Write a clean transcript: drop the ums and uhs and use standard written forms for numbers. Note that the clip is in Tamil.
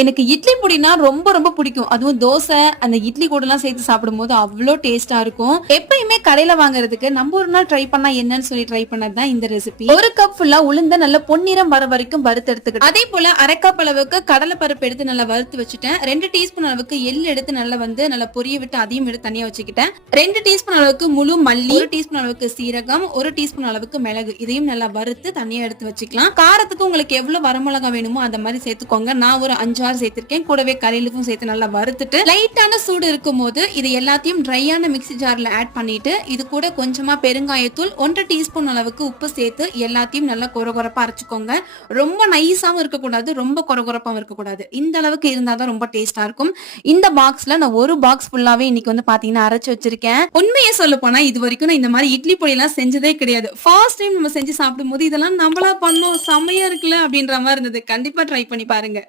எனக்கு இட்லி பொடினா ரொம்ப ரொம்ப பிடிக்கும். அதுவும் தோசை, அந்த இட்லி கூடலாம் சேர்த்து சாப்பிடும்போது அவ்ளோ டேஸ்ட்டா இருக்கும். எப்பயுமே கடையில வாங்குறதுக்கு நம்ம ஒரு நாள் ட்ரை பண்ணா என்னன்னு சொல்லி ட்ரை பண்ணது தான் இந்த ரெசிபி. 1 கப் ஃபுல்லா உளுந்த நல்ல பொன்னிறம் வர வரைக்கும் வறுத்து எடுத்துக்கிட்டேன். அதே போல 1/2 கப் அளவுக்கு கடலை பருப்பு எடுத்து நல்லா வறுத்து வச்சுட்டேன். 2 டீஸ்பூன் அளவுக்கு எள்ளு எடுத்து நல்லா பொரிய விட்டு அதையும் எடுத்து தனியா வச்சுக்கிட்டேன். 2 டீஸ்பூன் அளவுக்கு முழு மல்லி, 1 டீஸ்பூன் அளவுக்கு சீரகம், 1 டீஸ்பூன் அளவுக்கு மிளகு இதையும் நல்லா வறுத்து தனியா எடுத்து வச்சுக்கலாம். காரத்துக்கு உங்களுக்கு எவ்வளவு வரமிளகா வேணுமோ அந்த மாதிரி சேர்த்துக்கோங்க. நான் ஒரு 5 6 சேர்த்திருக்கேன். கூடவே கறிலீஃபும் சேர்த்து நல்லா வறுத்துட்டு லைட்டான சூடு இருக்கும்போது இது எல்லாத்தையும் ட்ரையான மிக்ஸி ஜார்ல ஆட் பண்ணிட்டு இது கூட கொஞ்சமா பெருங்காயத்தூள் 1 டீஸ்பூன் அளவுக்கு உப்பு சேர்த்து எல்லாத்தையும் நல்லா கொரகொரப்பா அரைச்சுக்கோங்க. ரொம்ப நைஸாவும் இருக்கக்கூடாது, ரொம்ப கொரகொரப்பாவும் இருக்கக்கூடாது. இந்த அளவுக்கு இருந்தாதான் ரொம்ப டேஸ்டா இருக்கும். இந்த பாக்ஸ்ல நான் ஒரு பாக்ஸ் ஃபுல்லாவே இன்னைக்கு வந்து பாத்தீங்கன்னா அரைச்சு வச்சிருக்கேன். உண்மையை சொல்ல போனா இது வரைக்கும் நான் இந்த மாதிரி இட்லி பொடி எல்லாம் செஞ்சதே கிடையாது. ஃபர்ஸ்ட் டைம் நம்ம செஞ்சு சாப்பிடும் போது இதெல்லாம் நம்மளா பண்ணோம் செமையா இருக்குல்ல அப்படின்ற மாதிரி இருந்தது. கண்டிப்பா ட்ரை பண்ணி பாருங்க.